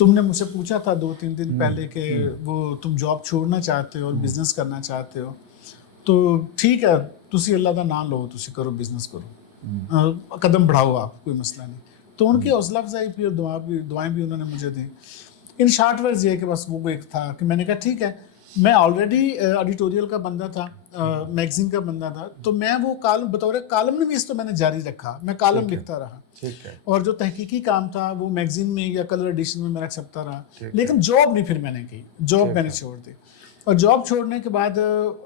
تم نے مجھ سے پوچھا تھا 2-3 دن پہلے کہ وہ تم جاب چھوڑنا چاہتے ہو اور بزنس کرنا چاہتے ہو, تو ٹھیک ہے تسی اللہ دا نام لو, تسی کرو بزنس کرو, قدم بڑھاؤ آپ, کوئی مسئلہ نہیں. تو ان کی حوصلہ افزائی بھی اور دعائیں بھی انہوں نے مجھے دیں. ان شارٹ ورڈز یہ کہ بس وہ ایک تھا کہ میں نے کہا ٹھیک ہے, میں آلریڈی ایڈیٹوریل کا بندہ تھا, میگزین کا بندہ تھا, تو میں وہ کالم بطور کالم نویس تو میں نے جاری رکھا, میں کالم لکھتا رہا, اور جو تحقیقی کام تھا وہ میگزین میں یا کلر ایڈیشن میں میرا چھپتا رہا, لیکن جاب نہیں پھر میں نے کی, جاب میں نے چھوڑ دی. اور جاب چھوڑنے کے بعد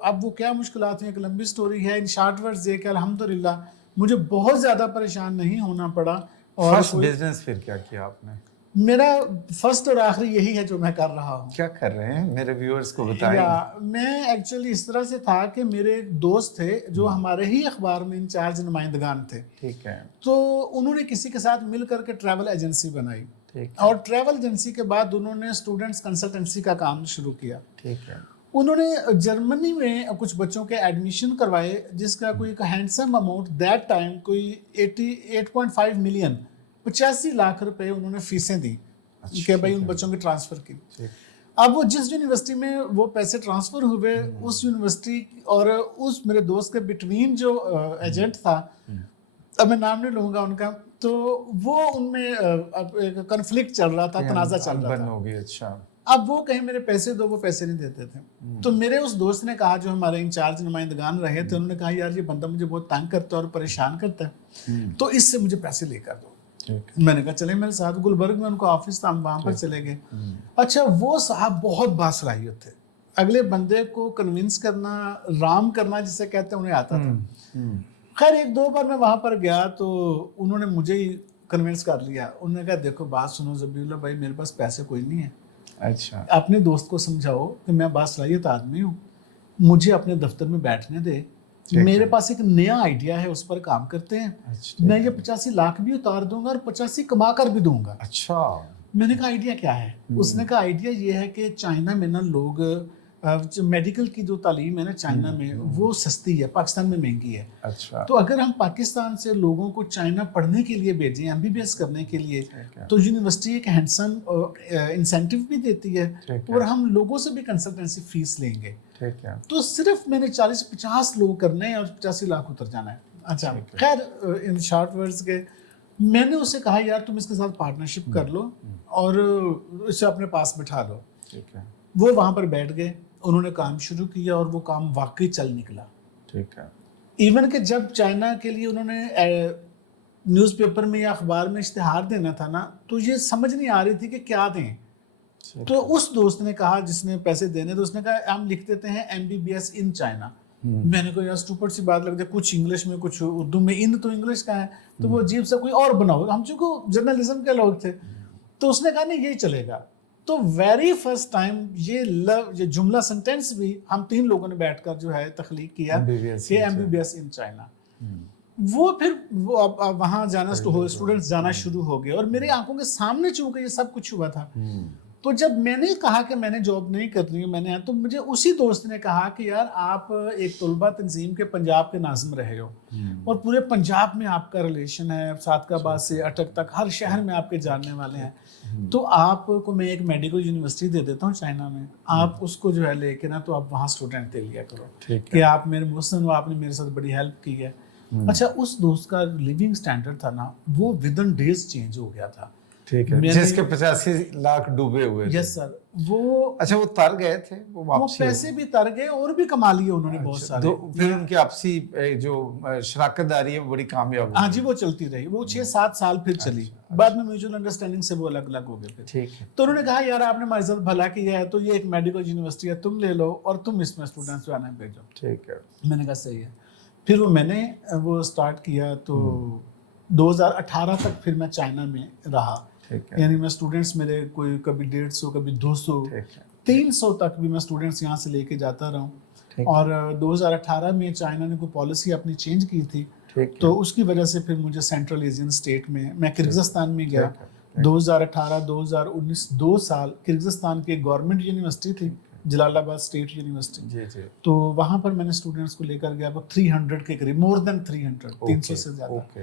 اب وہ کیا مشکلات ہیں, ایک لمبی سٹوری ہے. ان شارٹ ورڈز یہ کہ الحمدللہ مجھے بہت زیادہ پریشان نہیں ہونا پڑا. اور فرسٹ بزنس پھر کیا کیا آپ نے؟ میرا فرسٹ اور آخری یہی ہے جو میں کر رہا ہوں. کیا کر رہے ہیں میرے ویورز کو بتائیں. میں ایکچولی اس طرح سے تھا کہ میرے ایک دوست تھے جو ہمارے ہی اخبار میں انچارج نمائندگان تھے. ٹھیک ہے. تو انہوں نے کسی کے ساتھ مل کر کے ٹریول ایجنسی بنائی, اور ٹریول ایجنسی کے بعد انہوں نے اسٹوڈنٹس کنسلٹنسی کا کام شروع کیا. ٹھیک ہے. انہوں نے جرمنی میں کچھ بچوں کے ایڈمیشن کروائے, جس کا کوئی ہینڈسم اماؤنٹ دیٹ ٹائم کوئی 88.5 ملین 85 لاکھ روپے انہوں نے فیسیں دی کہ بھائی ان بچوں کی ٹرانسفر کی. اب وہ جس یونیورسٹی میں وہ پیسے ٹرانسفر ہوئے, اس یونیورسٹی اور اس میرے دوست کے بٹوین جو ایجنٹ تھا, اب میں نام نہیں لوں گا ان کا, تو وہ ان میں کنفلکٹ چل رہا تھا, تنازع چل رہا تھا. اچھا. اب وہ کہیں میرے پیسے دو, وہ پیسے نہیں دیتے تھے. تو میرے اس دوست نے کہا, جو ہمارے انچارج نمائندگان رہے تھے, انہوں نے کہا یار یہ بندہ مجھے بہت تنگ کرتا ہے اور پریشان کرتا ہے, تو اس سے مجھے پیسے لے کر دو. میں نے کہا چلے میرے ساتھ. گلبرگ میں ان کو آفس تھا, ہم وہاں پر چلے گئے. اچھا, وہ صاحب بہت باصلاحیت تھے, اگلے بندے کو کنونس کرنا, رام کرنا جسے کہتے ہیں, انہیں آتا تھا. خیر 1-2 بار میں وہاں پر گیا تو انہوں نے مجھے ہی کنونس کر لیا. انہوں نے کہا دیکھو بات سنو ذبیح اللہ بھائی, میرے پاس پیسے کوئی نہیں ہے. اچھا. اپنے دوست کو سمجھاؤ کہ میں باصلاحیت آدمی ہوں, مجھے اپنے دفتر میں بیٹھنے دے, میرے پاس ایک نیا آئیڈیا ہے, اس پر کام کرتے ہیں. میں یہ 85 لاکھ بھی اتار دوں گا اور 85 کما کر بھی دوں گا. اچھا. میں نے کہا آئیڈیا کیا ہے؟ اس نے کہا آئیڈیا یہ ہے کہ چائنا میں نا لوگ میڈیکل کی جو تعلیم ہے نا چائنا میں, وہ سستی ہے, پاکستان میں مہنگی ہے. اچھا. تو اگر ہم پاکستان سے لوگوں کو چائنا پڑھنے کے لیے بھیجیں, MBBS کرنے کے لیے, تو یونیورسٹی ایک ہینڈسم انسینٹیو بھی دیتی ہے, اور ہم لوگوں سے بھی کنسلٹنسی فیس لیں گے. تو صرف میں نے 40-50 لوگ کرنے ہیں اور 85 لاکھ اتر جانا ہے. اچھا. خیر ان شارٹ ورڈز کے میں نے اسے کہا یار تم اس کے ساتھ پارٹنرشپ کر لو اور اسے اپنے پاس بٹھا لو. وہ وہاں پر بیٹھ گئے, انہوں نے کام شروع کیا, اور وہ کام واقعی چل نکلا. ٹھیک ہے. ایون کہ جب چائنا کے لیے انہوں نے نیوز پیپر میں یا اخبار میں اشتہار دینا تھا نا, تو یہ سمجھ نہیں آ رہی تھی کہ کیا دیں. تو اس دوست نے کہا, جس نے پیسے دینے, تو اس نے کہا ہم لکھ دیتے ہیں MBBS ان چائنا. میں نے کہا یار اسٹوپڈ سی بات لگ جائے, کچھ انگلش میں کچھ اردو میں, ان تو انگلش کا ہے, تو وہ عجیب سا کوئی اور بناؤ. ہم چونکہ جرنلزم کے لوگ تھے, تو اس نے کہا نہیں یہی چلے گا. تو ویری فرسٹ ٹائم یہ جملہ سنٹینس بھی ہم 3 لوگوں نے بیٹھ کر جو ہے تخلیق کیا کہ MBBS ان چائنا. وہ پھر وہاں جانا اسٹوڈنٹس جانا شروع ہو گئے, اور میری آنکھوں کے سامنے چونکہ یہ سب کچھ ہوا تھا. تو جب میں نے کہا کہ میں نے جاب نہیں کرنی, میں نے, تو مجھے اسی دوست نے کہا کہ یار آپ ایک طلبہ تنظیم کے پنجاب کے ناظم رہے ہو, اور پورے پنجاب میں آپ کا ریلیشن ہے, صادقہ آباد سے اٹک تک ہر شہر میں آپ کے جاننے والے ہیں, تو آپ کو میں ایک میڈیکل یونیورسٹی دے دیتا ہوں چائنا میں, آپ اس کو جو ہے لے کے نا تو آپ وہاں اسٹوڈنٹ دے لیا کرو کہ آپ میرے محسن ہو, آپ نے میرے ساتھ بڑی ہیلپ کی ہے. اچھا, اس دوست کا لیونگ اسٹینڈرڈ تھا نا, وہ ودن ڈیز چینج ہو گیا تھا. ٹھیک ہے. جس کے 85 لاکھ ڈوبے ہوئے تھے. یس سر. وہ اچھا وہ تر گئے تھے, وہ پیسے بھی تر گئے اور بھی کما لیے انہوں نے بہت سارے. پھر ان کی آپسی جو شراکت داری ہے وہ بڑی کامیاب ہوئی. ہاں جی, وہ چلتی رہی, وہ 6-7 سال پھر چلی. بعد میں میوچل انڈرسٹینڈنگ سے وہ الگ الگ ہو گئے پھر. ٹھیک ہے. تو انہوں نے کہا یار آپ نے ہمارے ساتھ بھلا کیا ہے, تو یہ ایک میڈیکل یونیورسٹی ہے, تم لے لو اور تم اس میں اسٹوڈنٹس جو آنا ہے بھیجو. ٹھیک ہے. میں نے کہا صحیح ہے. پھر وہ میں نے وہ اسٹارٹ کیا, تو 2018 تک پھر میں چائنا میں رہا. یعنی میں اسٹوڈنٹس میرے کوئی کبھی 150 کبھی 200 300 تک بھی میں اسٹوڈنٹس یہاں سے لے کے جاتا رہا ہوں. اور 2018 میں چائنا نے کوئی پالیسی اپنی چینج کی تھی, تو اس کی وجہ سے پھر مجھے سینٹرل ایشین اسٹیٹ میں کرغزستان میں گیا. 2018-2019 2 سال کرغزستان کی گورنمنٹ یونیورسٹی تھی, جلال آباد اسٹیٹ یونیورسٹی. تو وہاں پر میں نے اسٹوڈنٹس کو لے کر گیا 300 کے قریب, مور دین 300 سے زیادہ.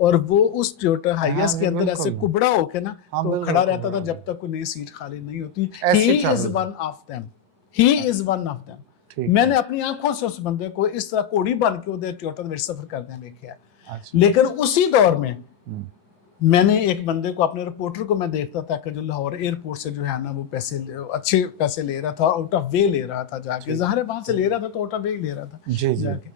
اور وہ اس ٹویوٹا ہائیس کے اندر ایسے کبڑا ہو کے نا تو کھڑا رہتا تھا جب تک کوئی نئی سیٹ خالی نہیں ہوتی. He is one of them. He is one of them. میں نے اپنی آنکھوں سے اس بندے کو اس طرح کوڑی بن کے ادھر ٹویوٹا میں سفر کرتے ہیں دیکھا. لیکن اسی دور میں میں نے ایک بندے کو اپنے رپورٹر کو میں دیکھتا تھا کہ جو لاہور ایئرپورٹ سے جو ہے نا وہ پیسے اچھے پیسے لے رہا تھا اور آؤٹ آف وے لے رہا تھا جا کے. ظاہر ہے وہاں سے لے رہا تھا تو آؤٹ آف وے لے رہا تھا جا کے.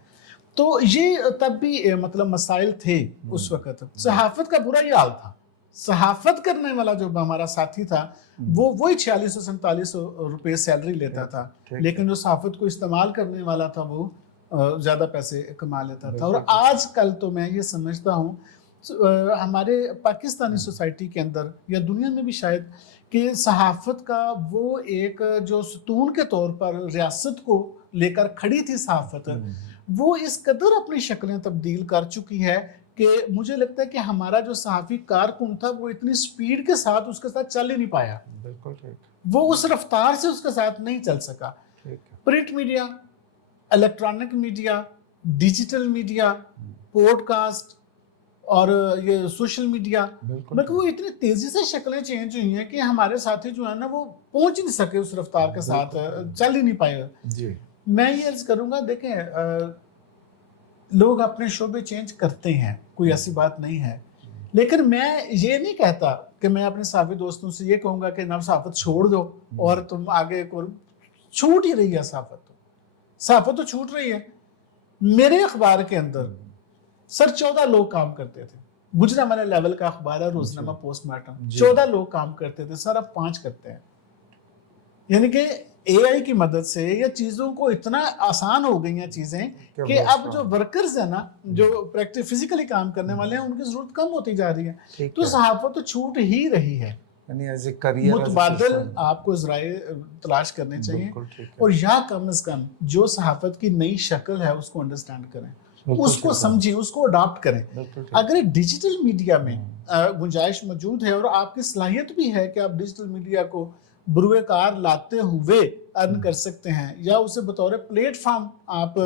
تو یہ تب بھی مطلب مسائل تھے اس وقت. صحافت کا برا یہ حال تھا. صحافت کرنے والا جو ہمارا ساتھی تھا وہ وہی 4600-4700 روپے سیلری لیتا تھا, لیکن جو صحافت کو استعمال کرنے والا تھا وہ زیادہ پیسے کما لیتا تھا. اور آج کل تو میں یہ سمجھتا ہوں ہمارے پاکستانی سوسائٹی کے اندر یا دنیا میں بھی شاید کہ صحافت کا وہ ایک جو ستون کے طور پر ریاست کو لے کر کھڑی تھی صحافت, وہ اس قدر اپنی شکلیں تبدیل کر چکی ہے کہ مجھے لگتا ہے کہ ہمارا جو صحافی کارکن تھا وہ اتنی سپیڈ کے ساتھ اس کے ساتھ چل ہی نہیں پایا. بالکل ٹھیک. وہ اس رفتار سے اس کے ساتھ نہیں چل سکا. Print media, electronic media, digital media, podcast اور یہ سوشل میڈیا, لیکن وہ اتنی تیزی سے شکلیں چینج ہوئی ہیں کہ ہمارے ساتھی جو ہے نا وہ پہنچ نہیں سکے اس رفتار کے ساتھ, چل ہی نہیں پائے. میں یہ عرض کروں گا دیکھیں لوگ اپنے شعبے چینج کرتے ہیں, کوئی ایسی بات نہیں ہے, لیکن میں یہ نہیں کہتا کہ میں اپنے صحافی دوستوں سے یہ کہوں گا کہ نہ صحافت چھوڑ دو اور تم آگے چھوٹ ہی رہی ہے. صحافت تو چھوٹ رہی ہے. میرے اخبار کے اندر سر 14 لوگ کام کرتے تھے. گجرانوالہ لیول کا اخبار ہے روزنامہ پوسٹ مارٹم, 14 لوگ کام کرتے تھے سر, اب 5 کرتے ہیں. یعنی کہ اے آئی کی مدد سے یہ چیزوں کو اتنا آسان ہو گئی ہیں چیزیں کہ اب جو ورکرز ہیں نا, جو پریکٹس فزیکلی کام کرنے والے ہیں, ان کی ضرورت کم ہوتی جا رہی ہے. تو صحافت تو چھوٹ ہی رہی ہے. متبادل آپ کو ذرائع تلاش کرنے چاہیے, اور یا کم از کم جو صحافت کی نئی شکل ہے اس کو انڈرسٹینڈ کریں, اس کو سمجھیں, اس کو اڈاپٹ کریں. اگر ایک ڈیجیٹل میڈیا میں گنجائش موجود ہے اور آپ کی صلاحیت بھی ہے کہ آپ ڈیجیٹل میڈیا کو بروئے کار لاتے ہوئے ارن کر سکتے ہیں یا اسے بطور پلیٹ فارم آپ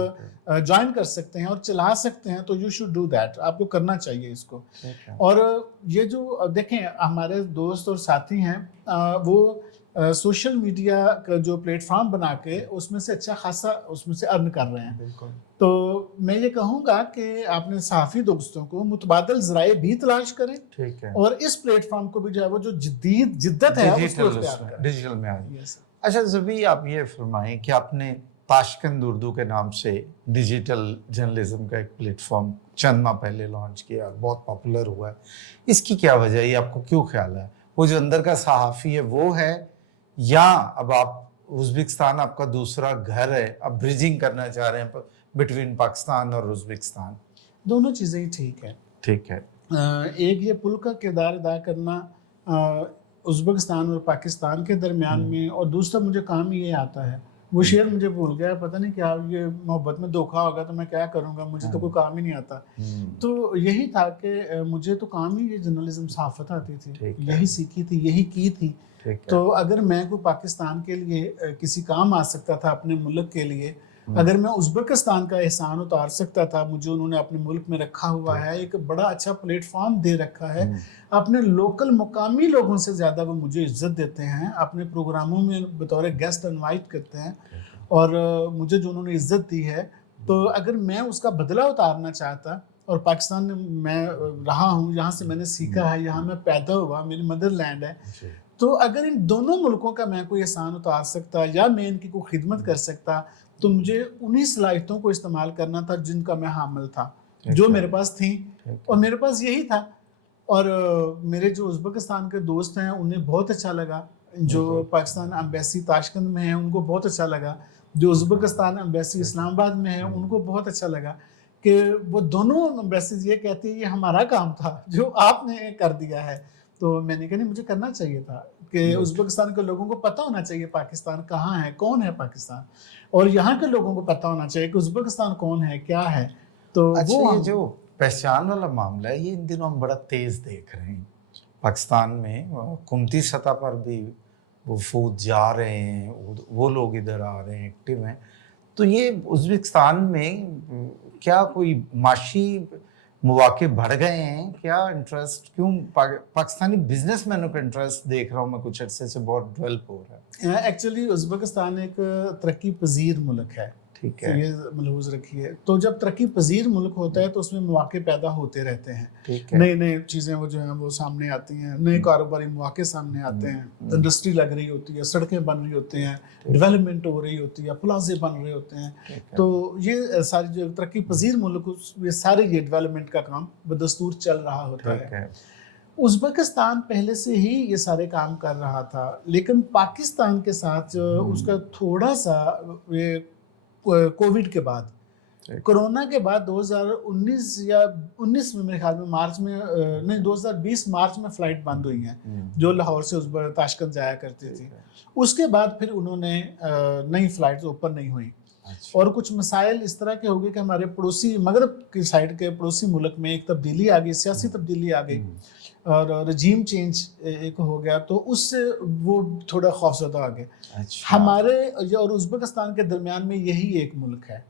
جوائن کر سکتے ہیں اور چلا سکتے ہیں, تو یو شوڈ ڈو دیٹ. آپ کو کرنا چاہیے اس کو. اور یہ جو دیکھیں ہمارے دوست اور ساتھی ہیں وہ سوشل میڈیا کا جو پلیٹ فارم بنا کے اس میں سے اچھا خاصا اس میں سے ارن کر رہے ہیں. تو میں یہ کہوں گا کہ آپ نے صحافی دوستوں کو متبادل ذرائع بھی تلاش کریں, اور اس پلیٹ فارم کو بھی جو ہے وہ جو جدت ہے اس کو اختیار کریں ڈیجیٹل میں آ جائے. اچھا زبی, آپ یہ فرمائیں کہ آپ نے تاشقند اردو کے نام سے ڈیجیٹل جرنلزم کا ایک پلیٹ فارم چند ماہ پہلے لانچ کیا, بہت پاپولر ہوا ہے. اس کی کیا وجہ ہے, یہ آپ کو کیوں خیال ہے؟ وہ جو اندر کا صحافی ہے وہ ہے, یا اب آپ ازبکستان آپ کا دوسرا گھر ہے, اب بریجنگ کرنا چاہ رہے ہیں بٹوین پاکستان اور ازبکستان؟ دونوں چیزیں ہی ٹھیک ہے. ٹھیک ہے. ایک یہ پل کا کردار ادا کرنا ازبکستان اور پاکستان کے درمیان میں, اور دوسرا مجھے کام یہ آتا ہے, وہ شعر مجھے بھول گیا, پتہ نہیں کیا, یہ محبت میں دھوکا ہوگا تو میں کیا کروں گا, مجھے تو کوئی کام ہی نہیں آتا. تو یہی تھا کہ مجھے تو کام ہی یہ جرنلزم صحافت آتی تھی, یہی سیکھی تھی, یہی کی تھی. تو اگر میں کوئی پاکستان کے لیے کسی کام آ سکتا تھا, اپنے ملک کے لیے, اگر میں ازبکستان کا احسان اتار سکتا تھا, مجھے انہوں نے اپنے ملک میں رکھا ہوا ہے, ایک بڑا اچھا پلیٹ فارم دے رکھا ہے, اپنے لوکل مقامی لوگوں سے زیادہ وہ مجھے عزت دیتے ہیں, اپنے پروگراموں میں بطور گیسٹ انوائٹ کرتے ہیں, اور مجھے جو انہوں نے عزت دی ہے, تو اگر میں اس کا بدلہ اتارنا چاہتا, اور پاکستان میں میں رہا ہوں, یہاں سے میں نے سیکھا ہے, یہاں میں پیدا ہوا, میری مدر لینڈ ہے, تو اگر ان دونوں ملکوں کا میں کوئی احسان اتار سکتا یا میں ان کی کوئی خدمت کر سکتا, تو مجھے انہی صلاحیتوں کو استعمال کرنا تھا جن کا میں حامل تھا, جو میرے پاس تھیں, اور میرے پاس یہی تھا. اور میرے جو ازبکستان کے دوست ہیں انہیں بہت اچھا لگا, جو پاکستان ایمبیسی تاشقند میں ہیں ان کو بہت اچھا لگا, جو ازبکستان ایمبیسی اسلام آباد میں ہے ان کو بہت اچھا لگا, کہ وہ دونوں ایمبیسیز یہ کہتی ہیں یہ ہمارا کام تھا جو آپ نے کر دیا ہے. تو میں نے کہا نہیں, مجھے کرنا چاہیے تھا, کہ ازبکستان کے لوگوں کو پتہ ہونا چاہیے پاکستان کہاں ہے, کون ہے پاکستان, اور یہاں کے لوگوں کو پتہ ہونا چاہیے کہ ازبکستان کون ہے, کیا ہے. تو اچھا, یہ جو پہچان والا معاملہ ہے یہ ان دنوں ہم بڑا تیز دیکھ رہے ہیں پاکستان میں, حکومتی سطح پر بھی وفود جا رہے ہیں, وہ لوگ ادھر آ رہے ہیں, ایکٹیو ہیں. تو یہ ازبکستان میں کیا کوئی معاشی مواقع بڑھ گئے ہیں کیا؟ انٹرسٹ کیوں پاکستانی بزنس مینوں کا انٹرسٹ دیکھ رہا ہوں میں کچھ عرصے سے بہت ڈیولپ ہو رہا ہے. ایکچولی ازبکستان ایک ترقی پذیر ملک ہے, ٹھیک ہے, یہ ملحوظ رکھیے. تو جب ترقی پذیر ملک ہوتا ہے تو اس میں مواقع پیدا ہوتے رہتے ہیں, ٹھیک ہے, نئی نئی چیزیں وہ جو ہیں وہ سامنے آتی ہیں, نئے کاروباری مواقع سامنے آتے ہیں, انڈسٹری لگ رہی ہوتی ہے, سڑکیں بن رہی ہوتی ہیں, ڈیولپمنٹ ہو رہی ہوتی ہے, پلازے بن رہے ہوتے ہیں. تو یہ ساری جو ترقی پذیر ملک یہ سارے یہ ڈیولپمنٹ کا کام بدستور چل رہا ہوتا ہے. ازبکستان پہلے سے ہی یہ سارے کام کر رہا تھا, لیکن پاکستان کے ساتھ اس کا تھوڑا سا یہ کووڈ کے بعد, کرونا کے بعد 2019 یا 19 میں میرے خیال میں مارچ میں نہیں 2020 مارچ میں فلائٹ بند ہوئی ہیں جو لاہور سے تاشکند جایا کرتی تھی. اس کے بعد پھر انہوں نے نئی فلائٹس اوپن نہیں ہوئیں, اور کچھ مسائل اس طرح کے ہو گئے کہ ہمارے پڑوسی مغرب کی سائڈ کے پڑوسی ملک میں ایک تبدیلی آ گئی, سیاسی تبدیلی آ گئی اور رجیم چینج ایک ہو گیا, تو اس سے وہ تھوڑا خوفزدہ آ گئے. ہمارے اور ازبکستان کے درمیان میں یہی ایک ملک ہے,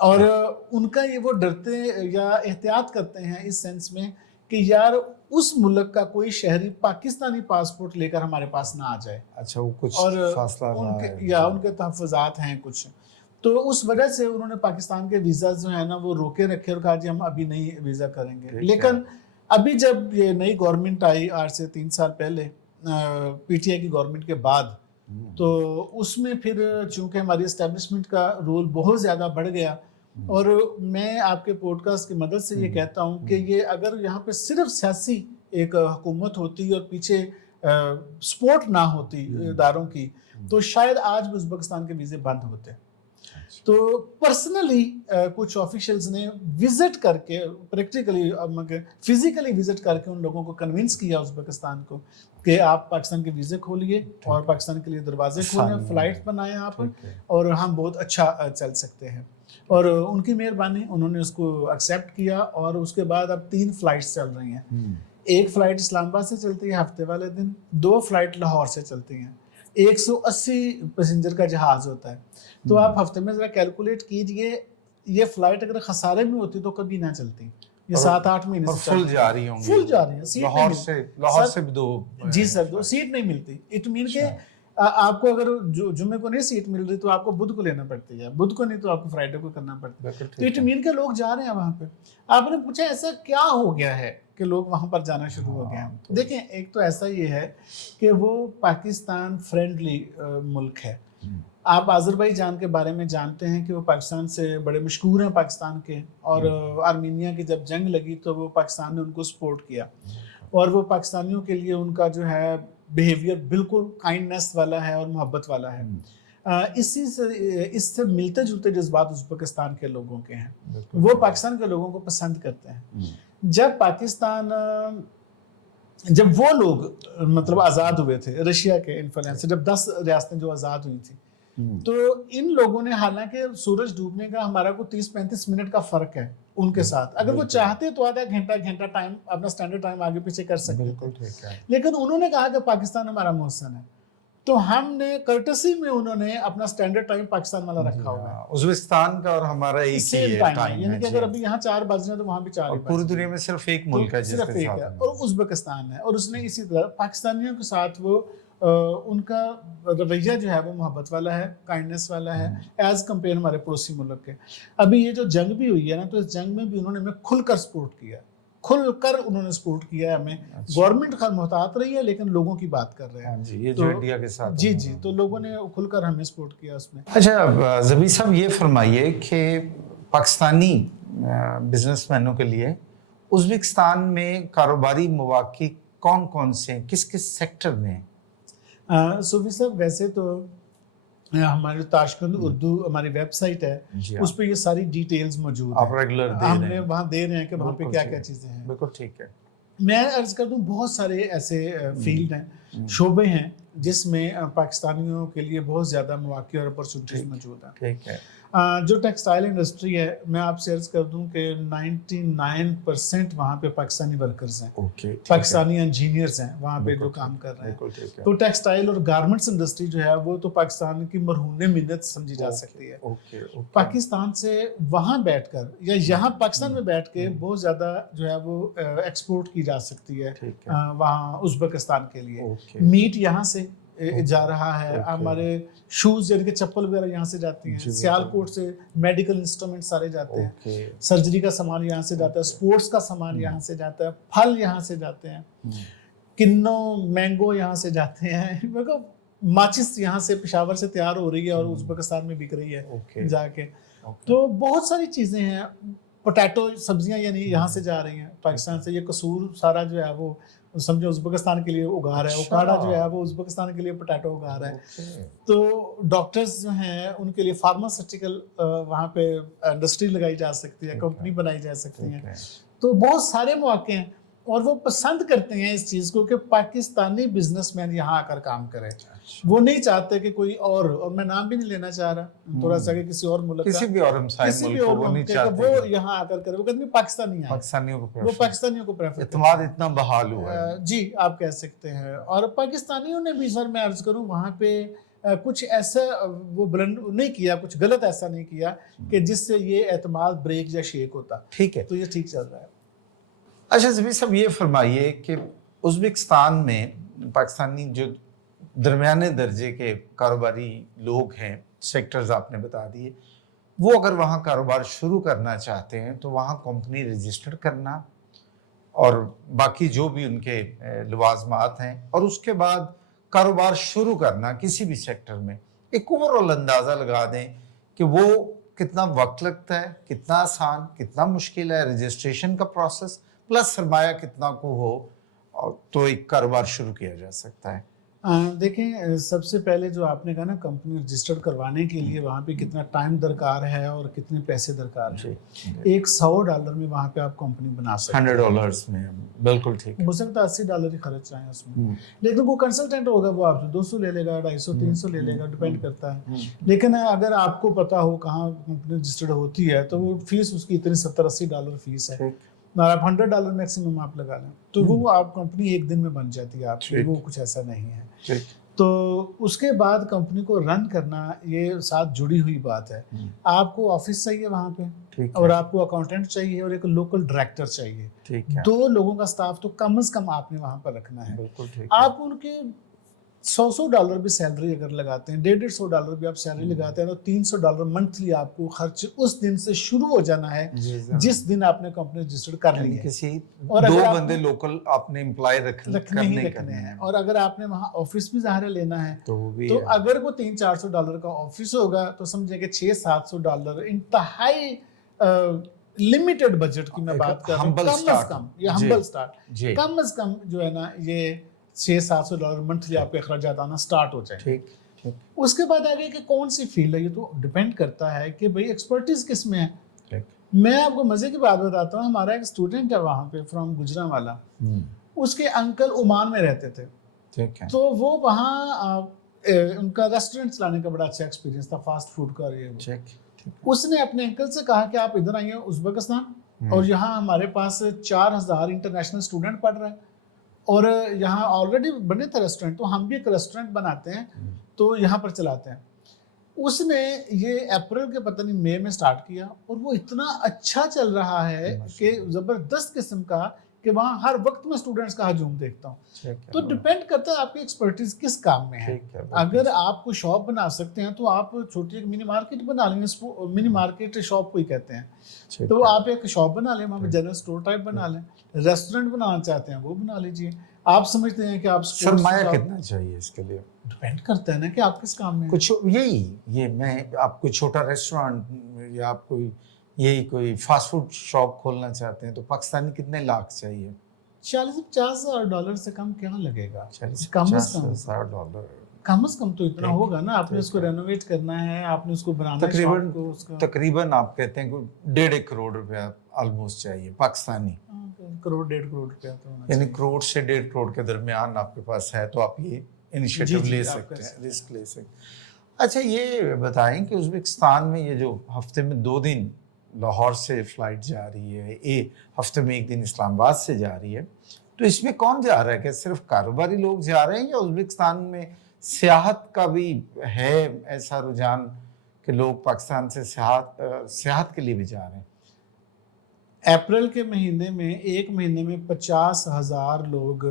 اور ان کا یہ وہ ڈرتے یا احتیاط کرتے ہیں اس سینس میں کہ یار اس ملک کا کوئی شہری پاکستانی پاسپورٹ لے کر ہمارے پاس نہ آ جائے. اچھا, وہ کچھ اور فاصلہ رہا ہے یا ان کے تحفظات ہیں کچھ, تو اس وجہ سے انہوں نے پاکستان کے ویزاز جو ہیں نا وہ روکے رکھے اور کہا جی ہم ابھی نہیں ویزا کریں گے. لیکن ابھی جب یہ نئی گورنمنٹ آئی آج سے 3 سال پہلے پی ٹی آئی کی گورنمنٹ کے بعد, تو اس میں پھر چونکہ ہماری اسٹیبلشمنٹ کا رول بہت زیادہ بڑھ گیا, اور میں آپ کے پوڈ کاسٹ کی مدد سے یہ کہتا ہوں کہ یہ اگر یہاں پہ صرف سیاسی ایک حکومت ہوتی اور پیچھے سپورٹ نہ ہوتی اداروں کی, تو شاید آج بھی ازبکستان کے ویزے بند ہوتے. تو پرسنلی کچھ آفیشلز نے وزٹ کر کے پریکٹیکلی فزیکلی وزٹ کر کے ان لوگوں کو کنونس کیا ازبکستان کو کہ آپ پاکستان کے ویزے کھولیے اور پاکستان کے لیے دروازے کھولیں, فلائٹ بنائیں آپ, اور ہم بہت اچھا چل سکتے ہیں. اور ان کی مہربانی, انہوں نے اس کو ایکسیپٹ کیا, اور اس کے بعد اب 3 فلائٹس چل رہی ہیں. ایک فلائٹ اسلام آباد سے چلتی ہے ہفتے والے دن, 2 فلائٹ لاہور سے چلتی ہیں, 180 پیسنجر کا جہاز ہوتا ہے. تو آپ ہفتے میں ذرا کیلکولیٹ کیجئے, یہ فلائٹ اگر خسارے میں ہوتی تو کبھی نہ چلتی. یہ 7-8 مہینے سے فل جا رہی ہوں گی, فل جا رہی ہیں, لاہور سے بھی 2 جی سر 2 سیٹ نہیں ملتی. اٹ مین کہ آپ کو اگر جمعے کو نہیں سیٹ مل رہی تو آپ کو بدھ کو لینا پڑتی ہے, بدھ کو نہیں تو آپ کو فرائیڈے کو کرنا پڑتا ہے. تو اٹ مین کہ لوگ جا رہے ہیں وہاں پہ. آپ نے پوچھا ایسا کیا ہو گیا ہے کہ لوگ وہاں پر جانا شروع ہو گئے ہیں. دیکھیں ایک تو ایسا یہ ہے کہ وہ پاکستان فرینڈلی ملک ہے. آپ آذربائیجان کے بارے میں جانتے ہیں کہ وہ پاکستان سے بڑے مشہور ہیں پاکستان کے, اور آرمینیا کی جب جنگ لگی تو وہ پاکستان نے ان کو سپورٹ کیا, اور وہ پاکستانیوں کے لیے ان کا جو ہے بیہیویئر بالکل کائنڈنیس والا ہے اور محبت والا ہے. اس سے ملتے جلتے جذبات ازبکستان کے لوگوں کے ہیں, وہ پاکستان کے لوگوں کو پسند کرتے ہیں. جب وہ لوگ مطلب آزاد ہوئے تھے رشیا کے انفلوئنس سے, جب 10 ریاستیں جو آزاد ہوئی تھیں, تو ان لوگوں نے, حالانکہ سورج ڈوبنے کا ہمارا کو 30-35 منٹ کا فرق ہے ان کے ساتھ, اگر وہ چاہتے تو آدھا گھنٹہ ٹائم اپنا سٹینڈرڈ ٹائم آگے پیچھے کر سکتے تھے, لیکن انہوں نے کہا کہ پاکستان ہمارا محسن ہے, تو ہم نے کرٹسی میں انہوں نے اپنا سٹینڈرڈ ٹائم پاکستان والا رکھا ہوا ہے. ازبکستان کا اور ہمارا ایک ہی ٹائم ہے, یعنی کہ اگر ابھی یہاں 4 بج رہے ہیں تو وہاں بھی 4 ہی. پوری دنیا میں صرف ایک ملک ہے جس کے ساتھ, اور ازبکستان ہے. اور اس نے اسی طرح پاکستانیوں کے ساتھ وہ ان کا رویہ جو ہے وہ محبت والا ہے, کائنڈنیس والا ہے, ایز کمپیئر ہمارے پڑوسی ملک کے. ابھی یہ جو جنگ بھی ہوئی ہے نا, تو اس جنگ میں بھی انہوں نے ہمیں کھل کر سپورٹ کیا, کھل کر انہوں نے سپورٹ کیا ہے ہمیں. گورنمنٹ خیر محتاط رہی ہے لیکن لوگوں کی بات کر رہے ہیں. یہ جو انڈیا کے ساتھ, جی تو لوگوں نے کھل کر ہمیں سپورٹ کیا اس میں. اچھا زبیر صاحب, یہ فرمائیے کہ پاکستانی بزنس مینوں کے لیے ازبکستان میں کاروباری مواقع کون کون سے ہیں, کس کس سیکٹر میں ہیں؟ صوفی صاحب, ویسے تو ہماری تاشکند اردو ہماری ویب سائٹ ہے, اس پہ یہ ساری ڈیٹیلز موجود ہیں, آپ ریگولر ہم نے وہاں دے رہے ہیں کہ وہاں پہ کیا کیا چیزیں ہیں. بالکل ٹھیک ہے. میں عرض کر دوں بہت سارے ایسے فیلڈ ہیں, شعبے ہیں جس میں پاکستانیوں کے لیے بہت زیادہ مواقع اور اپرچونٹیز موجود ہیں. ٹھیک ہے. جو ٹیکسٹائل انڈسٹری ہے میں آپ سے عرض کر دوں کہ 99% وہاں پہ پاکستانی ورکرز ہیں، پاکستانی انجینئرز ہیں وہاں پہ جو کام کر رہے ہیں. تو ٹیکسٹائل اور گارمنٹس انڈسٹری جو ہے وہ تو پاکستان کی مرہون منت سمجھی جا سکتی ہے. پاکستان سے وہاں بیٹھ کر یا یہاں پاکستان میں بیٹھ کے بہت زیادہ جو ہے وہ ایکسپورٹ کی جا سکتی ہے وہاں ازبکستان کے لیے. میٹ یہاں سے جا رہا ہے، ہمارے شوز یعنی کہ چپل وغیرہ یہاں سے جاتی ہیں، سیالکوٹ سے میڈیکل انسٹرومنٹ سارے جاتے ہیں، سرجری کا سامان یہاں سے جاتا ہے، سپورٹس کا سامان یہاں سے جاتا ہے، پھل یہاں سے جاتے ہیں، کنوں مینگو یہاں سے جاتے ہیں، ماچس یہاں سے پشاور سے تیار ہو رہی ہے اور ازبکستان میں بک رہی ہے جا کے. تو بہت ساری چیزیں ہیں، پوٹیٹو سبزیاں یعنی یہاں سے جا رہی ہیں پاکستان سے. یہ قصور سارا جو ہے وہ سمجھو ازبکستان کے لیے اگا رہا ہے، اوکاڑا جو ہے وہ ازبکستان کے لیے پوٹیٹو اگا رہا ہے. تو ڈاکٹرز جو ہیں ان کے لیے فارماسیوٹیکل وہاں پہ انڈسٹری لگائی جا سکتی ہے، کمپنی بنائی جا سکتی ہیں. تو بہت سارے مواقع ہیں اور وہ پسند کرتے ہیں اس چیز کو کہ پاکستانی بزنس مین یہاں آ کر کام کرے. وہ نہیں چاہتے کہ کوئی اور میں نام بھی نہیں لینا چاہ رہا تھوڑا سا کہ کسی اور ملک کا، کسی بھی اور ملک کا وہ یہاں آ کر کرے. وہ کہتے ہیں پاکستانی ہیں، وہ پاکستانیوں کو پریفر، اعتماد اتنا بحال ہوا ہے. جی آپ کہہ سکتے ہیں. اور پاکستانیوں نے بھی سر میں عرض کروں وہاں پہ کچھ ایسا وہ بلند نہیں کیا، کچھ غلط ایسا نہیں کیا کہ جس سے یہ اعتماد بریک یا شیک ہوتا. ٹھیک ہے، تو یہ ٹھیک چل رہا ہے. اچھا زبیر صاحب یہ فرمائیے کہ ازبکستان میں پاکستانی جو درمیانے درجے کے کاروباری لوگ ہیں، سیکٹرز آپ نے بتا دیے، وہ اگر وہاں کاروبار شروع کرنا چاہتے ہیں تو وہاں کمپنی رجسٹر کرنا اور باقی جو بھی ان کے لوازمات ہیں اور اس کے بعد کاروبار شروع کرنا کسی بھی سیکٹر میں، ایک اوورآل اندازہ لگا دیں کہ وہ کتنا وقت لگتا ہے، کتنا آسان، کتنا مشکل ہے رجسٹریشن کا پروسیس، پلس سرمایہ کتنا کو ہو تو ایک کاروبار شروع کیا جا سکتا ہے. دیکھیں سب سے پہلے جو آپ نے کہا نا کمپنی رجسٹر کروانے کے لیے وہاں پہ کتنا ٹائم درکار ہے اور کتنے پیسے درکار ہیں. ایک $100 میں وہاں پہ آپ کمپنی بنا سکتے ہیں. $100 میں بالکل ٹھیک ہے. ہو سکتا ہے $80 ہی خرچ آئیں اس میں، لیکن وہ کنسلٹنٹ ہوگا وہ آپ سے 200 لے لے گا، 250 300 لے لے گا، ڈیپینڈ کرتا ہے. لیکن اگر آپ کو پتا ہو کہاں کمپنی رجسٹرڈ ہوتی ہے تو وہ فیس اس کی اتنی $70-80 فیس ہے. آپ $100 میکسیمم آپ لگا لیں تو وہ آپ کمپنی ایک دن میں بن جاتی ہے آپ کی. وہ کچھ ایسا نہیں ہے. تو اس کے بعد کمپنی کو رن کرنا یہ ساتھ جڑی ہوئی بات ہے. آپ کو آفس چاہیے وہاں پہ اور آپ کو اکاؤنٹنٹ چاہیے اور ایک لوکل ڈائریکٹر چاہیے. 2 لوگوں کا سٹاف تو کم از کم آپ نے وہاں پر رکھنا ہے. آپ ان کے $100 بھی سیلری اگر لگاتے ہیں، $150 بھی آپ سیلری لگاتے ہیں تو $300 منتھلی آپ کو خرچ اس دن سے شروع ہو جانا ہے جس دن آپ نے کمپنی رجسٹر کر لی ہے. کسی 2 بندے لوکل آپ نے امپلائی رکھنے ہیں. اور اگر آپ نے وہاں آفس بھی ظاہر لینا ہے تو اگر وہ $300-400 کا آفس ہوگا تو سمجھے کہ $600-700 انتہائی لمیٹڈ بجٹ کی میں بات کر رہا ہوں. کم از کم یہ ہمبل سٹارٹ، کم از کم جو ہے نا یہ $600-700 منتھلی آپ کے اخراجات آنا سٹارٹ ہو جائیں. اس کے بعد آگے کہ کون سی فیلڈ ہے یہ تو ڈیپینڈ کرتا ہے کہ بھئی ایکسپرٹیز کس میں ہے. میں آپ کو مزے کی بات بتاتا ہوں. ہمارا ایک اسٹوڈنٹ ہے وہاں پہ فرام گجرانوالا، اس کے انکل عمان میں رہتے تھے. تو وہ وہاں ان کا ریسٹورینٹ چلانے کا بڑا اچھا ایکسپیرینس تھا، فاسٹ فوڈ کا. اس نے اپنے انکل سے کہا کہ آپ ادھر آئیے ازبکستان اور یہاں ہمارے پاس 4000 انٹرنیشنل اسٹوڈنٹ پڑھ رہے ہیں اور یہاں آلریڈی بنے تھے ریسٹورینٹ، تو ہم بھی ایک ریسٹورینٹ بناتے ہیں تو یہاں پر چلاتے ہیں. اس نے یہ اپریل کے پتہ نہیں مئی میں سٹارٹ کیا اور وہ اتنا اچھا چل رہا ہے کہ زبردست قسم کا کہ وہاں ہر وقت میں اسٹوڈنٹس کا ہجوم دیکھتا ہوں. تو ڈیپینڈ کرتا ہے آپ کی ایکسپرٹیز کس کام میں ہے. اگر آپ کو شاپ بنا سکتے ہیں تو آپ چھوٹی ایک منی مارکیٹ بنا لیں گے. منی مارکیٹ شاپ کو ہی کہتے ہیں. تو آپ ایک شاپ بنا لیں، وہاں پہ جنرل اسٹور ٹائپ بنا لیں. ریسٹورینٹ بنانا چاہتے ہیں وہ بنا لیجیے. آپ سمجھتے ہیں کہ آپ سرمایہ کتنا چاہیے اس کے لیے؟ ڈیپینڈ کرتا ہے نا کہ آپ کس کام میں کچھ یہ میں آپ کو چھوٹا ریسٹورینٹ یا آپ کوئی کوئی فاسٹ فوڈ شاپ کھولنا چاہتے ہیں تو پاکستانی کتنے لاکھ چاہیے؟ $40,000 سے کم کیا لگے گا؟ $50,000 کم از کم تو اتنا ہوگا نا. آپ نے اس کو رینوویٹ کرنا ہے، آپ نے اس کو بنانا ہے. تقریباً آپ کہتے ہیں کہ $1.5 کروڑ آلموسٹ چاہیے پاکستانی. $1.5 کروڑ تو ہونا یعنی کروڑ سے 1.5 کروڑ کے درمیان آپ کے پاس ہے تو آپ یہ انیشیٹو لے سکتے ہیں، رسک لے سکتے ہیں. اچھا یہ بتائیں کہ ازبکستان میں یہ جو ہفتے میں 2 دن لاہور سے فلائٹ جا رہی ہے، ایک ہفتے میں 1 دن اسلام آباد سے جا رہی ہے، تو اس میں کون جا رہا ہے؟ کہ صرف کاروباری لوگ جا رہے ہیں یا ازبکستان میں سیاحت کا بھی ہے ایسا رجحان کہ لوگ پاکستان سے سیاحت کے لیے بھی جا رہے ہیں؟ اپریل کے مہینے میں ایک مہینے میں 50,000 لوگ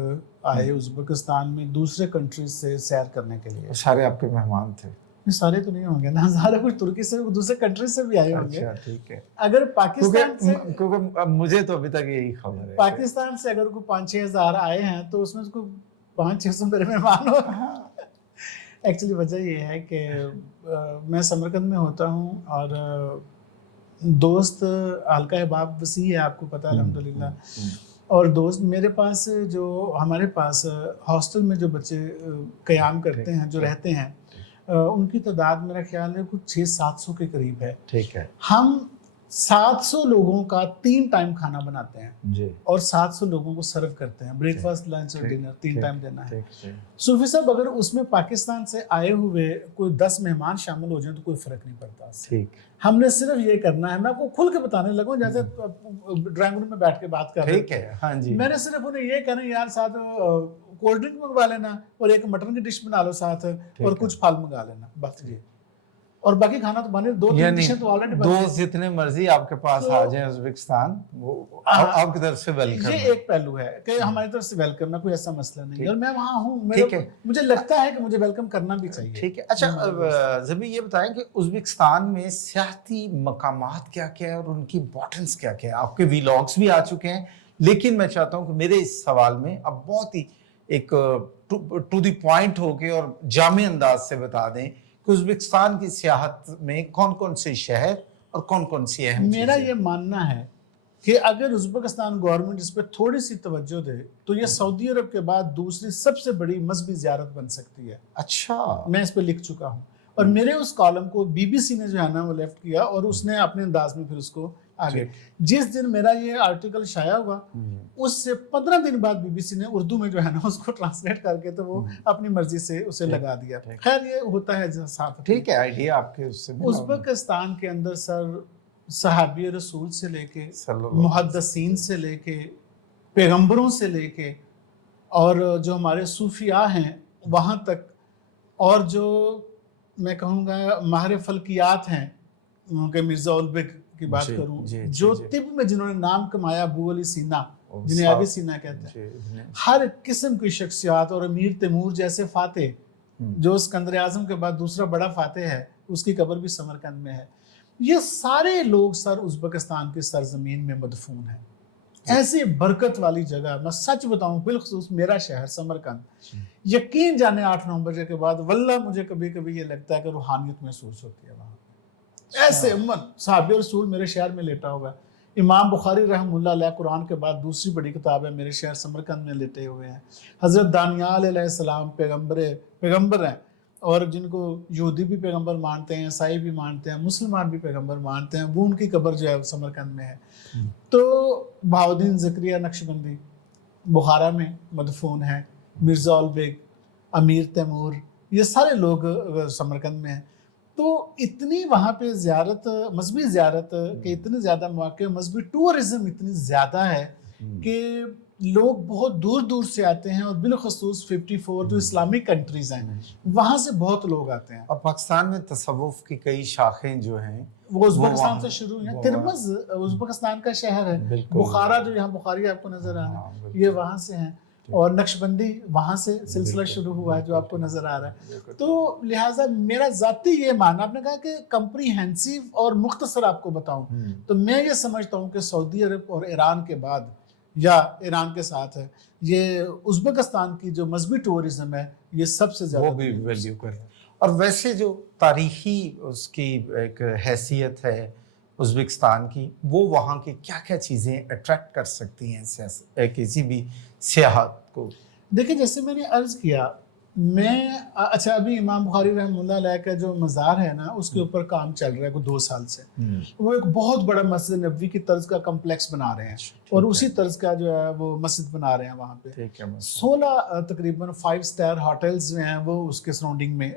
آئے ازبکستان میں دوسرے کنٹریز سے سیر کرنے کے لیے. سارے آپ کے مہمان تھے؟ سارے تو نہیں ہوں گے نا، سارے کچھ ترکی سے دوسرے کنٹریز سے بھی آئے ہوں گے. اچھا ٹھیک ہے. اگر پاکستان سے، کیونکہ مجھے تو ابھی تک یہی خبر ہے پاکستان سے اگر کوئی 5-6 ہزار آئے ہیں تو اس میں سے کوئی 500-600 میرے مہمان ہو. ایکچولی وجہ یہ ہے کہ میں سمرقند میں ہوتا ہوں اور دوست حلقہ احباب وسیع ہے، آپ کو پتہ ہے الحمدللہ. اور دوست میرے پاس جو ہمارے پاس ہاسٹل میں جو بچے قیام کرتے ہیں، جو رہتے ہیں، ان کی تعداد میرا خیال ہے کچھ 600-700 کے قریب ہے. ٹھیک ہے. ہم 700 لوگوں کا 3 ٹائم کھانا بناتے ہیں جی اور 700 لوگوں کو سرو کرتے ہیں. بریک فاسٹ، لنچ اور ڈنر 3 ٹائم دینا ہے. ٹھیک. صوفی صاحب اگر اس میں پاکستان سے آئے ہوئے کوئی 10 مہمان شامل ہو جائیں تو کوئی فرق نہیں پڑتا. ٹھیک. ہم نے صرف یہ کرنا ہے، میں آپ کو کھل کے بتانے لگوں جیسے ڈرائنگ روم میں بیٹھ کے بات کر رہے ہیں. ٹھیک ہے. ہاں جی. میں نے صرف انہیں یہ کہنا یار ساتھ کولڈ ڈرنک منگوا لینا اور ایک مٹن کی ڈش بنا لو ساتھ اور کچھ پھل منگا لینا بس. جی. اور باقی کھانا تو بنے 2-3 ڈشیں تو آلریڈی بن گئی. دوست جتنے مرضی آپ کے پاس آ جائیں ازبکستان، وہ آپ کی طرف سے ویلکم. یہ ایک پہلو ہے کہ ہماری طرف سے ویلکم ہے، کوئی ایسا مسئلہ نہیں. اور میں وہاں ہوں، مجھے لگتا ہے کہ مجھے ویلکم کرنا بھی چاہیے. ٹھیک ہے. اچھا زبی یہ بتائیں کہ ازبکستان میں سیاحتی مقامات کیا کیا ہے اور ان کی امپورٹنس کیا کیا ہے؟ آپ کے ویلاگس بھی آ چکے ہیں، لیکن میں چاہتا ہوں کہ میرے اس سوال میں اب بہت ہی ایک ٹو دی پوائنٹ ہو کے اور جامع انداز سے بتا دیں کہ ازبکستان کی سیاحت میں کون کون سے شہر اور کون کون سی اہم چیزیں. میرا یہ ماننا ہے کہ اگر ازبکستان گورنمنٹ اس پہ تھوڑی سی توجہ دے تو یہ سعودی عرب کے بعد دوسری سب سے بڑی مذہبی زیارت بن سکتی ہے. اچھا. میں اس پہ لکھ چکا ہوں اور میرے اس کالم کو BBC نے جو ہے نا وہ لیفٹ کیا اور اس نے اپنے انداز میں پھر اس کو آگے. جس دن میرا یہ آرٹیکل شائع ہوا اس سے 15 دن بعد BBC نے اردو میں جو ہے نا اس کو ٹرانسلیٹ کر کے تو وہ اپنی مرضی سے اسے لگا دیا. خیر یہ ہوتا ہے صاحب. ٹھیک ہے. آئیڈیا آپ کے اس سے. ازبکستان کے اندر صحابی رسول سے لے کے محدثین سے لے کے پیغمبروں سے لے کے اور جو ہمارے صوفیاء ہیں وہاں تک، اور جو میں کہوں گا ماہر فلکیات ہیں کہ مرزا اولبگ کی بات کروں، جو طب میں جنہوں نے نام کمایا، ابو علی سینا جنہیں ابی سینا کہتے ہیں، ہر قسم کی شخصیات، اور امیر تیمور جیسے فاتح جو اسکندر اعظم کے بعد دوسرا بڑا فاتح ہے، اس کی قبر بھی سمرقند میں ہے. یہ سارے لوگ ازبکستان کی سرزمین میں مدفون ہیں. ایسی برکت والی جگہ، میں سچ بتاؤں بالخصوص میرا شہر سمرقند، یقین جانے 8-9 بجے کے بعد واللہ مجھے کبھی کبھی یہ لگتا ہے کہ روحانیت محسوس ہوتی ہے وہاں. ایسے صحابی رسول میرے شہر میں لیٹا ہوا ہے. امام بخاری رحم اللہ علیہ قرآن کے بعد دوسری بڑی کتاب ہے، میرے شہر سمرقند میں لیٹے ہوئے ہیں. حضرت دانیال علیہ السلام پیغمبر ہیں، اور جن کو یہودی بھی پیغمبر مانتے ہیں، عیسائی بھی مانتے ہیں، مسلمان بھی پیغمبر مانتے ہیں، وہ ان کی قبر جو ہے سمرقند میں ہے. تو بہاؤالدین زکریا نقشبندی بخارا میں مدفون ہیں، مرزا اولبگ، امیر تیمور، یہ سارے لوگ سمرقند میں ہیں. تو اتنی وہاں پہ زیارت، مذہبی زیارت کے اتنے زیادہ مواقع، مذہبی ٹورزم اتنی زیادہ ہے کہ لوگ بہت دور دور سے آتے ہیں، اور بالخصوص 54 جو اسلامک کنٹریز ہیں وہاں سے بہت لوگ آتے ہیں. اور پاکستان میں تصوف کی کئی شاخیں جو ہیں وہ ازبکستان سے شروع ہیں. ترمز ازبکستان کا شہر ہے. بخارا جو یہاں بخاری آپ کو نظر آ رہا ہے یہ وہاں سے ہیں، اور نقشبندی وہاں سے سلسلہ شروع ہوا ہے جو آپ کو نظر آ رہا ہے. تو لہٰذا میرا ذاتی یہ ماننا، آپ نے کہا کہ کمپریہنسیو اور مختصر آپ کو بتاؤں، تو میں یہ سمجھتا ہوں کہ سعودی عرب اور ایران کے بعد، یا ایران کے ساتھ ہے، یہ ازبکستان کی جو مذہبی ٹورزم ہے یہ سب سے زیادہ وہ بھی ویلیو کرے. اور ویسے جو تاریخی اس کی ایک حیثیت ہے ازبکستان کی، وہ وہاں کی کیا کیا چیزیں اٹریکٹ کر سکتی ہیں کسی بھی سیاحت کو؟ دیکھیں جیسے میں نے عرض کیا، اچھا ابھی امام بخاری رحمہ اللہ علیہ کا جو مزار ہے نا اس کے اوپر کام چل رہا ہے کوئی 2 سال سے. وہ ایک بہت بڑا مسجد نبوی کی طرز کا کمپلیکس بنا رہے ہیں، اور اسی طرز کا جو ہے وہ مسجد بنا رہے ہیں وہاں پہ. 16 تقریباً 5 سٹار ہوٹلز جو ہیں وہ اس کے سراؤنڈنگ میں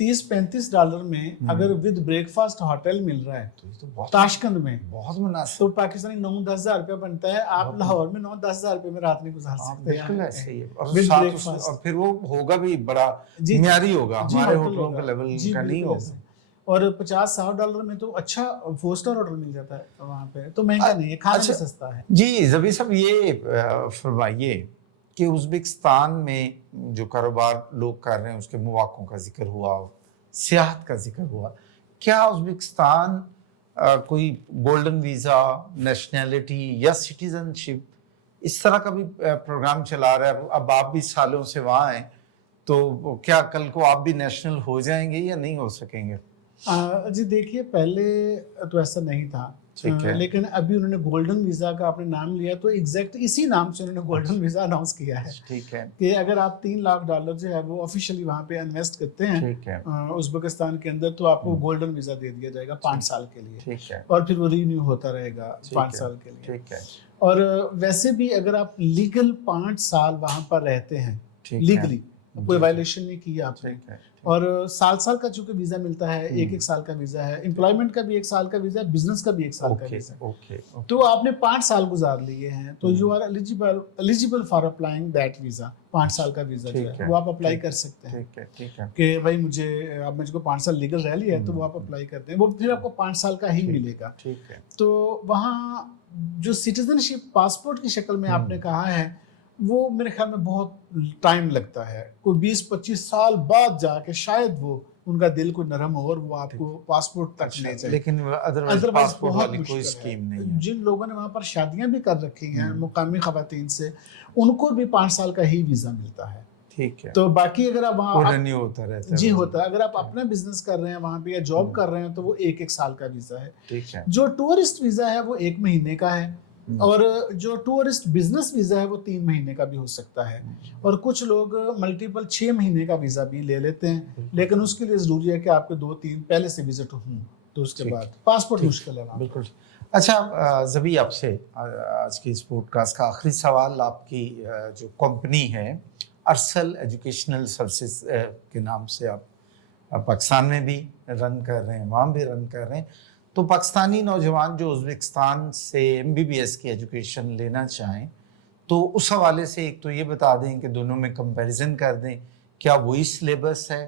$30-35 میں اگر ود بریکفاسٹ ہوٹل مل رہا ہے تو یہ تو بہت تاشقند میں بہت مناسب. تو پاکستانی 9-10 ہزار روپیہ بنتا ہے. آپ لاہور میں 9-10 ہزار روپے میں رات نہیں گزار سکتے. بالکل ایسے ہی ہے. اور With ساتھ breakfast. اور پھر وہ ہوگا بھی بڑا جی معیاری ہوگا, جی ہمارے ہوٹل ہوٹلوں ہوگا. کے لیول جی کا نہیں بالکل ہوگا. ایسے. اور $50-60 میں تو اچھا 4 اسٹار ہوٹل مل جاتا ہے وہاں پہ, تو مہنگا نہیں ہے, کھانا بھی سستا ہے. جی ظبی صاحب یہ فرمائیے کہ ازبکستان میں جو کاروبار لوگ کر رہے ہیں اس کے مواقعوں کا ذکر ہوا, سیاحت کا ذکر ہوا, کیا ازبکستان کوئی گولڈن ویزا, نیشنلٹی یا سٹیزن شپ اس طرح کا بھی پروگرام چلا رہا ہے؟ اب آپ بھی سالوں سے وہاں ہیں, تو کیا کل کو آپ بھی نیشنل ہو جائیں گے یا نہیں ہو سکیں گے؟ جی دیکھیے, پہلے تو ایسا نہیں تھا, لیکن ابھی انہوں نے گولڈن ویزا کا آپ نے نام لیا تو ایگزیکٹ اسی نام سے انہوں نے گولڈن ویزا اناؤنس کیا ہے. ٹھیک ہے کہ اگر آپ $3 لاکھ جو ہے وہ آفیشلی وہاں پہ انویسٹ کرتے ہیں ازبکستان کے اندر, تو آپ کو گولڈن ویزا دے دیا جائے گا 5 سال کے لیے. ٹھیک ہے. اور پھر وہ رینیو ہوتا رہے گا 5 سال کے لیے. ٹھیک ہے. اور ویسے بھی اگر آپ لیگل 5 سال وہاں پر رہتے ہیں لیگلی, کوئی وائلیشن نہیں کی آپ نے, اور سال کا چونکہ ویزا ملتا ہے, 1 سال کا ویزا ہے, امپلائمنٹ کا بھی 1 سال کا ویزا ہے, بزنس کا بھی 1 سال کا ویزا ہے, تو آپ نے 5 سال گزار لیے ہیں تو you are eligible for applying that visa. 5 سال کا ویزا جو ہے وہ آپ اپلائی کر سکتے ہیں کہ بھائی مجھ کو 5 سال لیگل رہ لیا ہے, تو وہ آپ اپلائی کرتے ہیں, وہ پھر آپ کو 5 سال کا ہی ملے گا. تو وہاں جو سٹیزن شپ پاسپورٹ کی شکل میں آپ نے کہا ہے, وہ میرے خیال میں بہت ٹائم لگتا ہے, کوئی 20-25 سال بعد جا کے شاید وہ ان کا دل کو نرم ہو اور وہ آپ کو پاسپورٹ تک لے جائے. لیکن ادروائز پاسپورٹ والی کوئی اسکیم نہیں ہے. جن لوگوں نے وہاں پر شادیاں بھی کر رکھی ہیں مقامی خواتین سے, ان کو بھی 5 سال کا ہی ویزا ملتا ہے. ٹھیک ہے. تو باقی اگر آپ وہاں رینیو ہوتا رہتا ہے. جی ہوتا ہے. اگر آپ اپنا بزنس کر رہے ہیں وہاں پہ یا جاب کر رہے ہیں تو وہ 1 سال کا ویزا ہے. ٹھیک ہے. جو ٹورسٹ ویزا ہے وہ 1 مہینے کا ہے, اور جو ٹورسٹ بزنس ویزا ہے وہ 3 مہینے کا بھی ہو سکتا ہے. اور کچھ لوگ ملٹیپل 6 مہینے کا ویزا بھی لے لیتے ہیں, لیکن اس کے لیے ضروری ہے کہ آپ کے 2-3 پہلے سے وزٹ ہوں, تو اس کے بعد پاسپورٹ مشکل ہے. بالکل. اچھا ظبی, آپ سے آج کی اس پوڈ کاسٹ کا آخری سوال, آپ کی جو کمپنی ہے ارسل ایجوکیشنل سروسز کے نام سے آپ پاکستان میں بھی رن کر رہے ہیں, وہاں بھی رن کر رہے ہیں, تو پاکستانی نوجوان جو ازبکستان سے MBBS کی ایجوکیشن لینا چاہیں تو اس حوالے سے ایک تو یہ بتا دیں کہ دونوں میں کمپیریزن کر دیں, کیا وہی سلیبس ہے,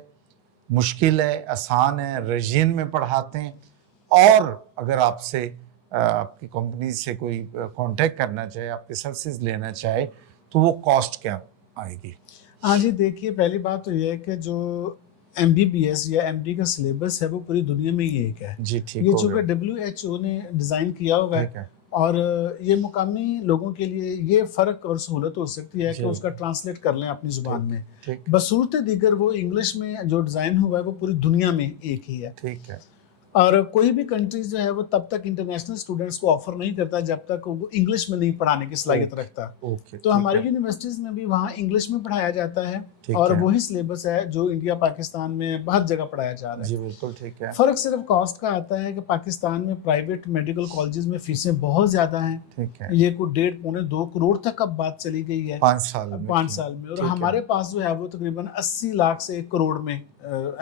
مشکل ہے, آسان ہے, ریجین میں پڑھاتے ہیں, اور اگر آپ سے آپ کی کمپنی سے کوئی کانٹیکٹ کرنا چاہے, آپ کے سروسز لینا چاہے, تو وہ کاسٹ کیا آئے گی؟ ہاں جی دیکھیے, پہلی بات تو یہ ہے کہ جو MBBS یا MD کا سلیبس ہے وہ پوری دنیا میں ہی ایک ہے. جی ٹھیک. یہ چونکہ WHO نے ڈیزائن کیا ہوا ہے, اور یہ مقامی لوگوں کے لیے یہ فرق اور سہولت ہو سکتی ہے کہ اس کا ٹرانسلیٹ کر لیں اپنی زبان میں. بصورت دیگر وہ انگلش میں جو ڈیزائن ہوا ہے وہ پوری دنیا میں ایک ہی ہے. ٹھیک ہے. اور کوئی بھی کنٹریز جو ہے وہ تب تک انٹرنیشنل اسٹوڈنٹس کو آفر نہیں کرتا جب تک وہ انگلش میں نہیں پڑھانے کی صلاحیت رکھتا. تو ہماری یونیورسٹیز میں بھی وہاں انگلش میں پڑھایا جاتا ہے, اور وہی سلیبس ہے جو انڈیا پاکستان میں ہر جگہ پڑھایا جا رہا ہے. جی بالکل ٹھیک ہے. فرق صرف کاسٹ کا آتا ہے کہ پاکستان میں پرائیویٹ میڈیکل کالجز میں فیسیں بہت زیادہ ہیں. ٹھیک ہے. یہ کوئی 1.5-2 کروڑ تک اب بات چلی گئی ہے 5 سال میں, اور ہمارے پاس جو ہے وہ تقریباً 80 لاکھ سے 1 کروڑ میں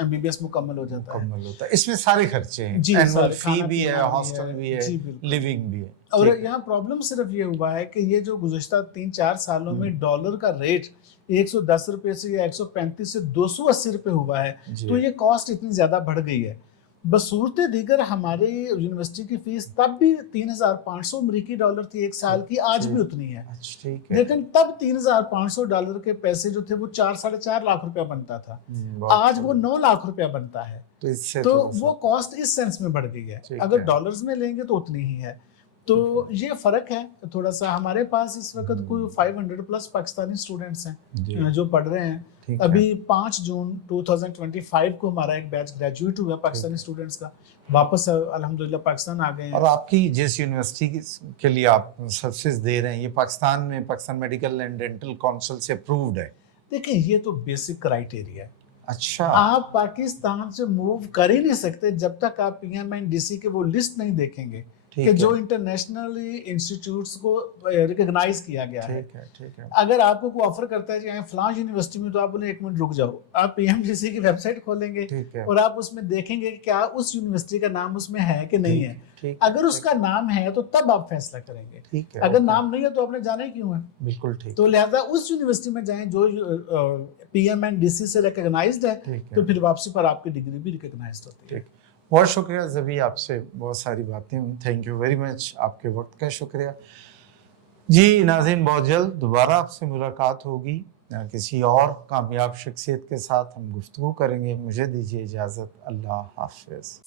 MBBS مکمل ہو جاتا ہے. اس میں سارے خرچے ہیں, جی, فی بھی ہے, ہاسٹل بھی ہے, لیونگ بھی ہے. اور یہاں پرابلم صرف یہ ہوا ہے کہ یہ جو گزشتہ 3-4 سالوں میں ڈالر کا ریٹ 110 روپے سے یا 135 سے 280 روپے ہوا ہے, تو یہ کاسٹ اتنی زیادہ بڑھ گئی ہے. بصورت دیگر ہمارے یونیورسٹی کی فیس تب بھی $3,500 امریکی تھی 1 سال کی, آج بھی اتنی ہے. لیکن تب $3,500 کے پیسے جو تھے وہ 4-4.5 لاکھ روپیہ بنتا تھا, آج وہ 9 لاکھ روپیہ بنتا ہے. تو وہ کاسٹ اس سینس میں بڑھ گئی ہے. اگر ڈالرز میں لیں گے تو اتنی ہی ہے. تو یہ فرق ہے تھوڑا سا. ہمارے پاس اس وقت کوئی 500+ پاکستانی اسٹوڈنٹس ہیں جو پڑھ رہے ہیں. ابھی 5 جون 2025 کو ہمارا ایک بیچ گریجویٹ ہوا پاکستانی اسٹوڈنٹس کا, واپس الحمدللہ پاکستان آ گئے ہیں. اور آپ کی جس یونیورسٹی کے لیے آپ سروسز دے رہے ہیں, یہ پاکستان میں Pakistan medical and dental council سے اپرووڈ ہے؟ دیکھیں یہ تو بیسک کرائیٹیریا ہے. اچھا, آپ پاکستان سے موو کر ہی نہیں سکتے جب تک آپ PMNDC کے وہ لسٹ نہیں دیکھیں گے کہ جو انٹرنیشنلی انسٹیٹیوٹس کو ریکگنائز کیا گیا ہے. ٹھیک ہے. اگر آپ کو کوئی آفر کرتا ہے کہ فلاں یونیورسٹی میں، تو آپ بولیں 1 منٹ رک جاؤ، آپ پی ایم ڈی سی کی ویب سائٹ کھولیں گے اور آپ اس میں دیکھیں گے کہ کیا اس یونیورسٹی کا نام اس میں ہے کہ نہیں ہے. اگر اس کا نام ہے تو تب آپ فیصلہ کریں گے. اگر نام نہیں ہے تو آپ نے جانا ہی کیوں ہے؟ بالکل ٹھیک. تو لہذا اس یونیورسٹی میں جائیں جو P M and D C سے ریکگنائزڈ ہے، تو پھر واپسی پر آپ کی ڈگری بھی ریکگنائزڈ ہوتی ہے. بہت شکریہ زبی، آپ سے بہت ساری باتیں ہوئی. تھینک یو ویری مچ، آپ کے وقت کا شکریہ. جی ناظرین، بہت جلد دوبارہ آپ سے ملاقات ہوگی، کسی اور کامیاب شخصیت کے ساتھ ہم گفتگو کریں گے. مجھے دیجیے اجازت. اللہ حافظ.